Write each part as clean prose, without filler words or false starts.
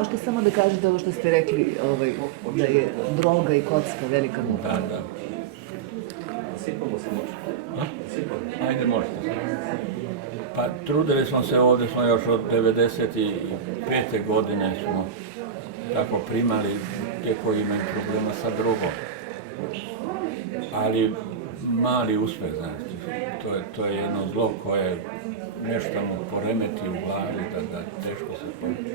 Možete samo da kažete ovo što ste rekli, da je droga i kocka velika muka. Da. Ajde, možete. Pa trudili smo se ovdje, smo još od 95. godine smo tako primali te koji imaju problema sa drogom. Ali mali uspjeh, znači, to je jedno zlo koje nešto mu poremeti u glavi, da teško se pometi.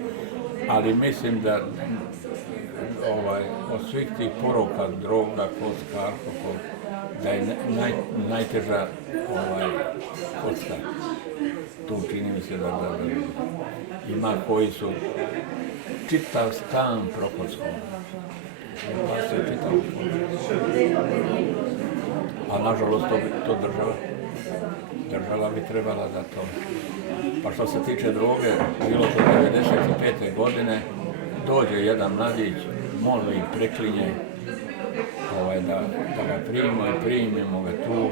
Ali mislim da od svih tih poroka, droga, kocka, alkohol, da je najteža kocka. Tu čini mi se da ima koji su čitav stan prokockao. A nažalost to država bi trebala da to. Pa što se tiče droge, bilo to 95. godine, dođe jedan mladić, moli i preklinje da ga primimo ga tu,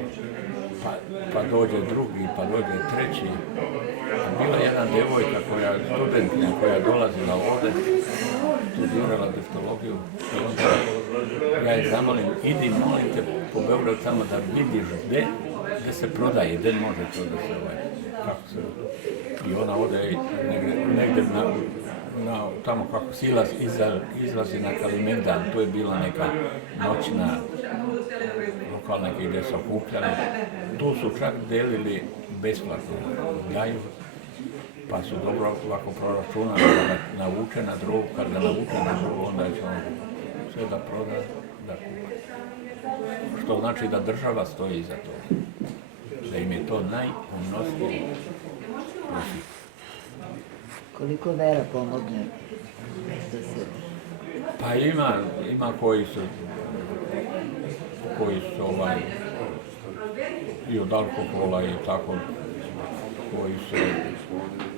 pa dođe drugi, pa dođe treći. Bila je jedna djevojka studentkinja koja je dolazila ovdje, studirala deftologiju. Ja je zamolim, idi molim te po Beogradu tamo da vidiš gdje se prodaje, gdje može to da se kako se. I ona ode negdje tamo kako se izlazi na Kalemegdan, to je bila neka noćna lokalna gdje su okupljali. Tu su čak delili besplatno jaju, pa su dobro ovako proračunali da ga navuče na drogu, kad ga navuče na drogu, onda će on sve da proda, da kupa. Što znači da država stoji iza toga, da im je to najumnosniji profit. Koliko vera pomogne da se... Pa ima koji su i od alkohola i tako, koji se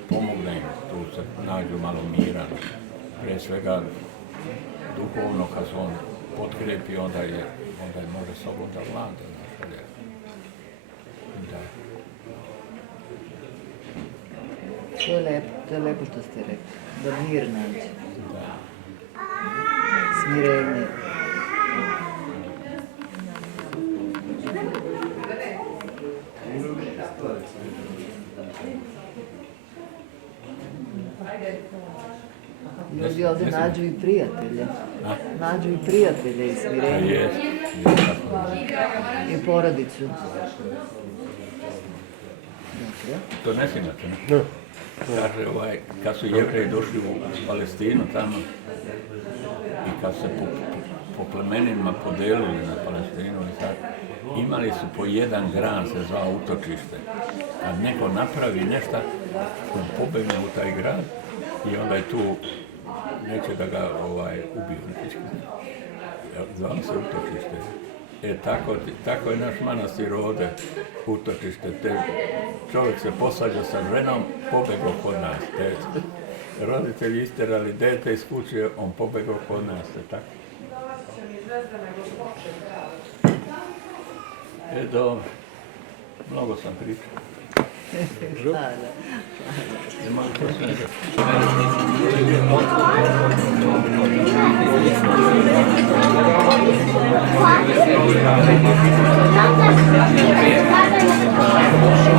pomogne, tu se nađu malo mira, prije svega duhovno kad se on potkrepi, onda može sobom da vlada. To je lepo što ste rekli, da mir nađe. Smirenje. Ljudi ovdje nađu i prijatelje. Nađu i prijatelje i smirenje. I porodicu. To ne snimate, ne? Kaže, kad su Jevreji došli u Palestinu tamo i kad se po plemenima podelili na Palestinu i tako, imali su po jedan gran, se zvao utočište. Kad neko napravi nešto, on pobegne u taj grad i onda je tu, neće da ga ubiju. Zvao se utočište. Tako je naš manastir ovdje, utočište. Čovjek se posađa sa ženom, pobegao kod nas. Roditelji isterali dete iz kuće, on pobegao kod nas. Tako. Dobro, mnogo sam pričao. Hvala.